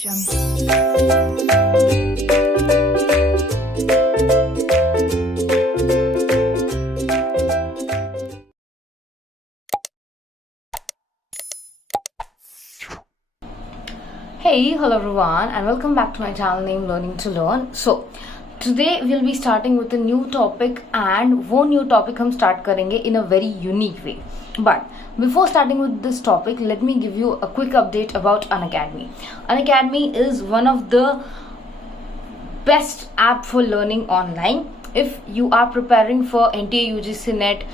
Hey, hello everyone, and welcome back to my channel named Learning to Learn. So, today we'll be starting with a new topic, and वो new topic हम start करेंगे in a very unique way. But before starting with this topic, let me give you a quick update about Unacademy. Unacademy is one of the best app for learning online. If you are preparing for NTA, UGC NET,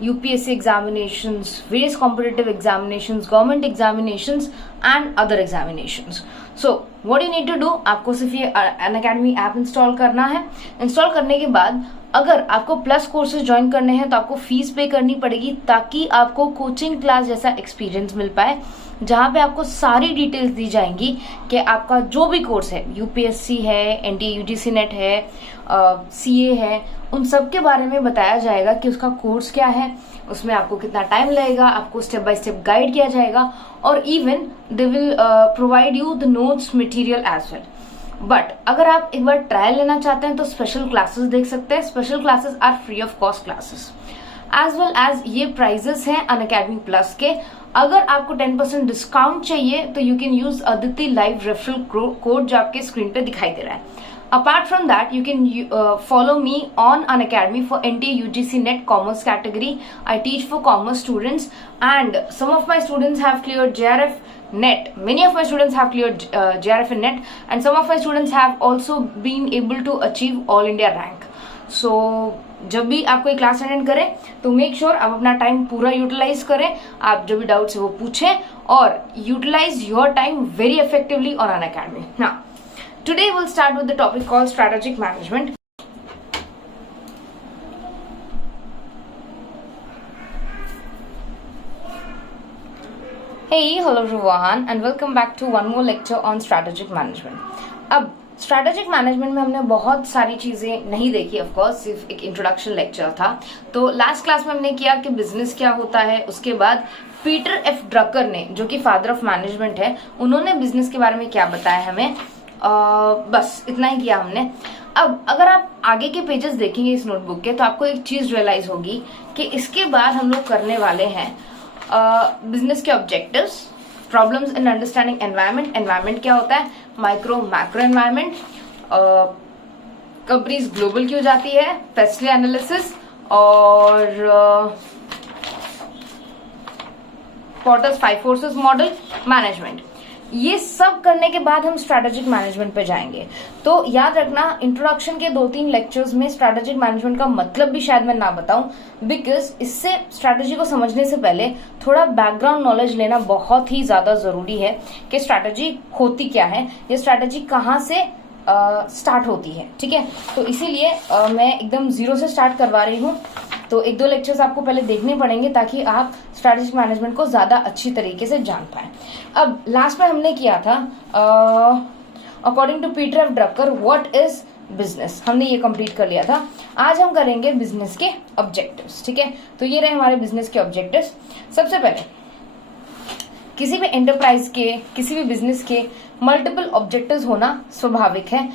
UPSC examinations, various competitive examinations, government examinations and other examinations. So what you need to do, आपको सिर्फ ये Unacademy app install करना है. Install करने के बाद अगर आपको प्लस कोर्सेज ज्वाइन करने हैं तो आपको फीस पे करनी पड़ेगी, ताकि आपको कोचिंग क्लास जैसा एक्सपीरियंस मिल पाए, जहाँ पे आपको सारी डिटेल्स दी जाएंगी कि आपका जो भी कोर्स है, यूपीएससी है, एनटीए यूजीसी नेट है, सीए है, उन सब के बारे में बताया जाएगा कि उसका कोर्स क्या है, उसमें आपको कितना टाइम लगेगा, आपको स्टेप बाय स्टेप गाइड किया जाएगा, और even they will provide you the notes material as well. But अगर आप एक बार ट्रायल लेना चाहते हैं तो स्पेशल क्लासेस देख सकते हैं. Special classes are free of cost classes, as well as ये प्राइजेस हैं अनअकैडमी प्लस के. अगर आपको 10% डिस्काउंट चाहिए तो you can use Aditi live referral code जो आपके स्क्रीन पे दिखाई दे रहा है. Apart from that, you can follow me on Unacademy for NTA UGC NET Commerce category. I teach for commerce students, and some of my students have cleared JRF NET. Many of my students have cleared JRF and NET, and some of my students have also been able to achieve All India rank. So जब भी आप कोई class attend करें तो make sure आप अपना time पूरा utilise करें. आप जो भी डाउट्स है वो पूछें और utilize your time very effectively on Unacademy. Now, today we'll start with the topic called strategic management. Hey, hello everyone, and welcome back to one more lecture on strategic management. अब strategic management में हमने बहुत सारी चीजें नहीं देखी, of course सिर्फ एक इंट्रोडक्शन लेक्चर था. तो लास्ट क्लास में हमने किया कि बिजनेस क्या होता है. उसके बाद पीटर एफ ड्रकर ने, जो कि फादर ऑफ मैनेजमेंट है, उन्होंने बिजनेस के बारे में क्या बताया हमें. बस इतना ही किया हमने. अब अगर आप आगे के पेजेस देखेंगे इस नोटबुक के तो आपको एक चीज रियलाइज होगी कि इसके बाद हम लोग करने वाले हैं बिजनेस के objectives, problems in understanding environment. Environment क्या होता है, micro macro environment, companies global क्यों जाती है, पेस्टली एनालिसिस और पॉटर्स 5 फोर्सेस मॉडल, मैनेजमेंट. ये सब करने के बाद हम स्ट्रैटेजिक मैनेजमेंट पे जाएंगे. तो याद रखना, इंट्रोडक्शन के 2-3 लेक्चर्स में स्ट्रैटेजिक मैनेजमेंट का मतलब भी शायद मैं ना बताऊं, बिकॉज इससे स्ट्रैटेजी को समझने से पहले थोड़ा बैकग्राउंड नॉलेज लेना बहुत ही ज्यादा जरूरी है कि स्ट्रैटेजी होती क्या है, ये स्ट्रैटेजी कहाँ से स्टार्ट होती है. ठीक है, तो इसीलिए मैं एकदम जीरो से स्टार्ट करवा रही हूँ. तो 1-2 लेक्चर्स आपको पहले देखने पड़ेंगे ताकि आप स्ट्रैटेजिक मैनेजमेंट को ज्यादा अच्छी तरीके से जान पाए. अब लास्ट में हमने किया था according to Peter F Drucker what is business, हमने ये कंप्लीट कर लिया था. आज हम करेंगे बिजनेस के ऑब्जेक्टिव्स. ठीक है, तो ये रहे हमारे बिजनेस के ऑब्जेक्टिव्स. सबसे पहले किसी भी एंटरप्राइज के, किसी भी बिजनेस के मल्टीपल ऑब्जेक्टिव्स होना स्वाभाविक है.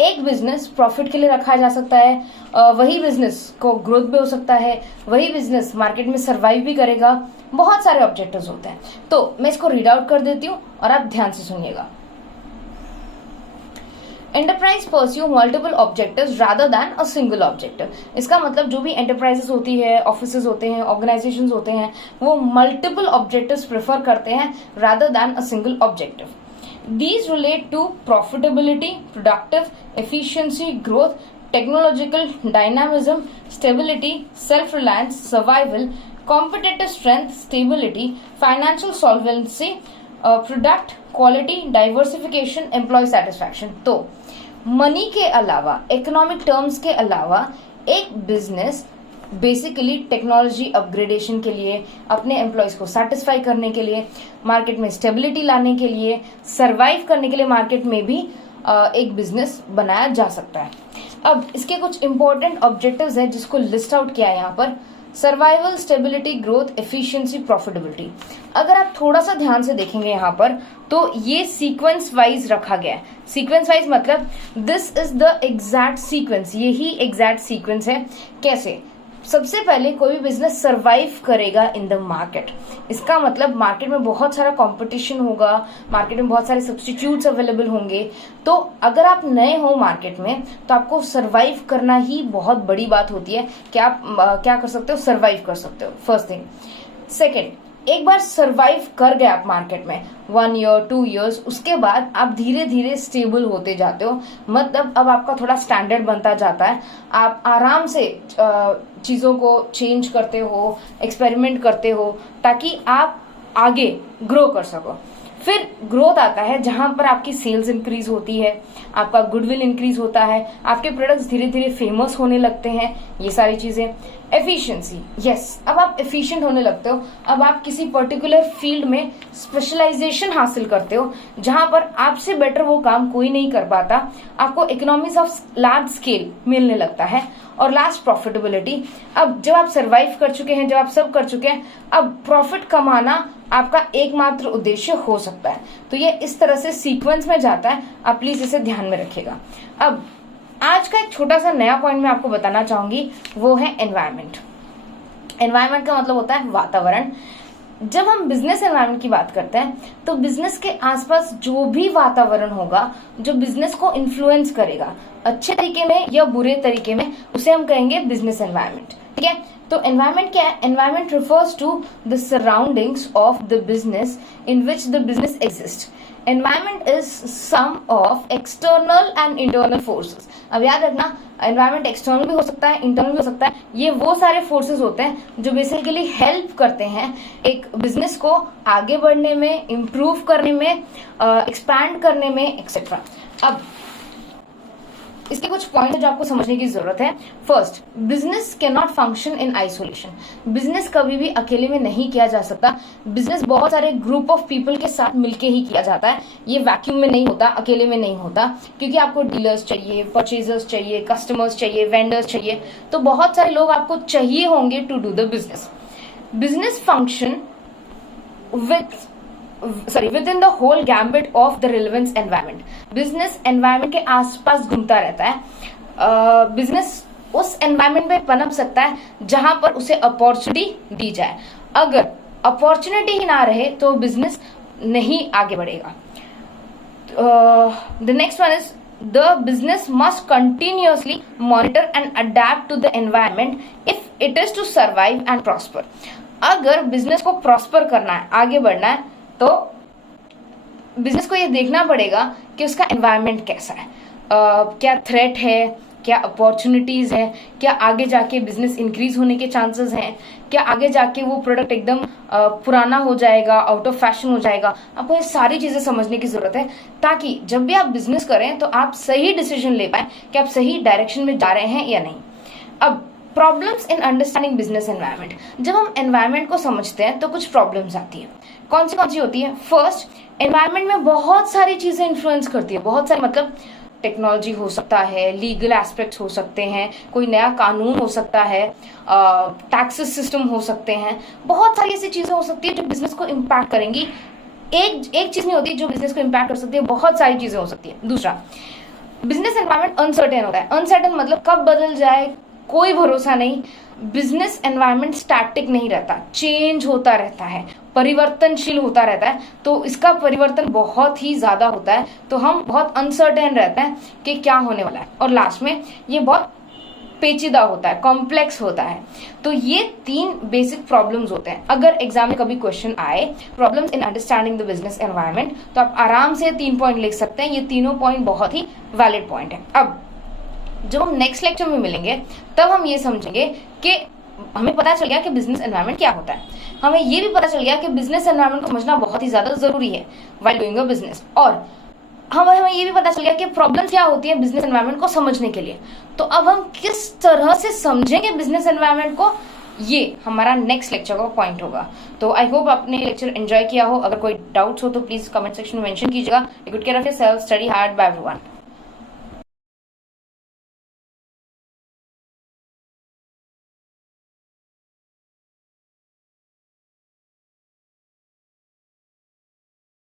एक बिजनेस प्रॉफिट के लिए रखा जा सकता है, वही बिजनेस को ग्रोथ भी हो सकता है, वही बिजनेस मार्केट में सर्वाइव भी करेगा. बहुत सारे ऑब्जेक्टिव्स होते हैं. तो मैं इसको रीड आउट कर देती हूँ और आप ध्यान से सुनिएगा. Enterprise pursue multiple objectives rather than a single objective. इसका मतलब जो भी एंटरप्राइजेस होती है, ऑफिसेज होते हैं, ऑर्गेनाइजेशंस होते हैं, वो मल्टीपल ऑब्जेक्टिव्स प्रेफर करते हैं rather than a single objective. These relate to profitability, productive efficiency, growth, technological dynamism, stability, self-reliance, survival, competitive strength, stability, financial solvency, product quality, diversification, employee satisfaction. तो money के अलावा, economic terms के अलावा, एक business basically technology upgradation के लिए, अपने employees को सेटिस्फाई करने के लिए, मार्केट में स्टेबिलिटी लाने के लिए, सरवाइव करने के लिए मार्केट में भी एक बिजनेस बनाया जा सकता है. अब इसके कुछ इंपॉर्टेंट ऑब्जेक्टिव्स हैं जिसको लिस्ट आउट किया है यहाँ पर. Survival, stability, growth, efficiency, profitability. अगर आप थोड़ा सा ध्यान से देखेंगे यहाँ पर तो ये सीक्वेंस वाइज रखा गया है। सीक्वेंस वाइज मतलब this is the exact sequence, यही एग्जैक्ट सीक्वेंस है। कैसे? सबसे पहले कोई भी बिजनेस सरवाइव करेगा इन द मार्केट। इसका मतलब मार्केट में बहुत सारा कंपटीशन होगा, मार्केट में बहुत सारे सब्स्टिट्यूट्स अवेलेबल होंगे। तो अगर आप नए हो मार्केट में तो आपको सरवाइव करना ही बहुत बड़ी बात होती है कि आप क्या कर सकते हो, सरवाइव कर सकते हो, फर्स्ट थिंग। सेकेंड, एक बार सरवाइव कर गए आप मार्केट में 1 ईयर 2 ईयर्स, उसके बाद आप धीरे धीरे स्टेबल होते जाते हो। मतलब अब आपका थोड़ा स्टैंडर्ड बनता जाता है, आप आराम से चीजों को चेंज करते हो, एक्सपेरिमेंट करते हो, ताकि आप आगे ग्रो कर सको। फिर ग्रोथ आता है जहां पर आपकी सेल्स इंक्रीज होती है, आपका गुडविल इंक्रीज होता है, आपके प्रोडक्ट्स धीरे धीरे फेमस होने लगते हैं, ये सारी चीजें। एफिशिएंसी, यस, अब आप एफिशिएंट होने लगते हो। अब आप किसी पर्टिकुलर फील्ड में स्पेशलाइजेशन हासिल करते हो जहां पर आपसे बेटर वो काम कोई नहीं कर पाता, आपको इकोनॉमीज ऑफ लार्ज स्केल मिलने लगता है। और लास्ट, प्रॉफिटेबिलिटी। अब जब आप सरवाइव कर चुके हैं, जब आप सब कर चुके हैं, अब प्रॉफिट कमाना आपका एकमात्र उद्देश्य हो सकता है। तो ये इस तरह से सीक्वेंस में जाता है, आप प्लीज इसे ध्यान में रखिएगा। अब आज का एक छोटा सा नया पॉइंट मैं आपको बताना चाहूंगी, वो है एनवायरमेंट। एनवायरमेंट का मतलब होता है वातावरण। जब हम बिजनेस एनवायरनमेंट की बात करते हैं तो बिजनेस के आसपास जो भी वातावरण होगा जो बिजनेस को इन्फ्लुएंस करेगा, अच्छे तरीके में या बुरे तरीके में, उसे हम कहेंगे बिजनेस एनवायरनमेंट। ठीक है, तो एनवायरनमेंट क्या है? Environment refers to the surroundings of the business in which the business exist. Environment is sum of external and internal forces. अब याद रखना, एनवायरनमेंट एक्सटर्नल भी हो सकता है, इंटरनल भी हो सकता है। ये वो सारे फोर्सेस होते हैं जो बेसिकली हेल्प करते हैं एक बिजनेस को आगे बढ़ने में, इम्प्रूव करने में, एक्सपैंड करने में, एक्सेट्रा। अब इसके कुछ पॉइंट जो आपको समझने की जरूरत है। First, business can not function in isolation. Business कभी भी अकेले में नहीं किया जा सकता। बिजनेस बहुत सारे ग्रुप ऑफ पीपल के साथ मिलके ही किया जाता है। ये वैक्यूम में नहीं होता, अकेले में नहीं होता, क्योंकि आपको डीलर्स चाहिए, परचेजर्स चाहिए, कस्टमर्स चाहिए, वेंडर्स चाहिए। तो बहुत सारे लोग आपको चाहिए होंगे to do the business. Business function within the whole gambit of the relevance environment। Business environment के आसपास घूमता रहता है। बिजनेस उस एनवायरमेंट में पनप सकता है जहां पर उसे अपॉर्चुनिटी दी जाए। अगर अपॉर्चुनिटी ही ना रहे तो बिजनेस नहीं आगे बढ़ेगा। The next one is the business must continuously monitor and adapt to the environment if it is to survive and prosper। अगर बिजनेस को प्रॉस्पर करना है, आगे बढ़ना है, तो बिजनेस को ये देखना पड़ेगा कि उसका एनवायरनमेंट कैसा है, क्या थ्रेट है, क्या अपॉर्चुनिटीज है, क्या आगे जाके बिजनेस इंक्रीज होने के चांसेस हैं, क्या आगे जाके वो प्रोडक्ट एकदम पुराना हो जाएगा, आउट ऑफ फैशन हो जाएगा। आपको ये सारी चीजें समझने की जरूरत है ताकि जब भी आप बिजनेस करें तो आप सही डिसीजन ले पाए कि आप सही डायरेक्शन में जा रहे हैं या नहीं। अब problems in understanding business environment. जब हम एनवायरनमेंट को समझते हैं तो कुछ प्रॉब्लम्स आती है। कौन सी होती है? फर्स्ट, एनवायरनमेंट में बहुत सारी चीजें इन्फ्लुएंस करती है। बहुत सारी मतलब टेक्नोलॉजी हो सकता है, लीगल एस्पेक्ट्स हो सकते हैं, कोई नया कानून हो सकता है, टैक्सेस सिस्टम हो सकते हैं, बहुत सारी ऐसी चीजें हो सकती है जो बिजनेस को इम्पैक्ट करेंगी। एक चीज नहीं होती जो बिजनेस को इम्पैक्ट कर सकती है, बहुत सारी चीजें हो सकती है। दूसरा, बिजनेस एनवायरनमेंट अनसर्टेन होता है। अनसर्टेन मतलब कब बदल जाए कोई भरोसा नहीं। बिजनेस एनवायरनमेंट स्टैटिक नहीं रहता, चेंज होता रहता है, परिवर्तनशील होता रहता है। तो इसका परिवर्तन बहुत ही ज्यादा होता है, तो हम बहुत अनसर्टेन रहते हैं कि क्या होने वाला है। और लास्ट में ये बहुत पेचीदा होता है, कॉम्प्लेक्स होता है। तो ये 3 बेसिक प्रॉब्लम्स होते हैं। अगर एग्जाम में कभी क्वेश्चन आए problems in understanding the business environment, तो आप आराम से 3 पॉइंट लिख सकते हैं। ये तीनों पॉइंट बहुत ही वैलिड पॉइंट है। अब जब हम नेक्स्ट लेक्चर में मिलेंगे तब हम ये समझेंगे कि हमें पता चल गया कि बिजनेस एनवायरनमेंट क्या होता है। हमें ये भी पता चल गया कि बिजनेस एनवायरनमेंट को समझना बहुत ही ज्यादा जरूरी है व्हाइल डूइंग अ बिजनेस। और हमें ये भी पता चल गया कि प्रॉब्लम क्या होती है बिजनेस एनवायरनमेंट को समझने के लिए। तो अब हम किस तरह से समझेंगे बिजनेस एनवायरनमेंट को, ये हमारा नेक्स्ट लेक्चर का पॉइंट होगा। तो आई होप आपने लेक्चर एंजॉय किया हो। अगर कोई डाउट्स हो तो प्लीज कमेंट सेक्शन में मेंशन कीजिएगा। Take good care of yourself, study hard, bye everyone.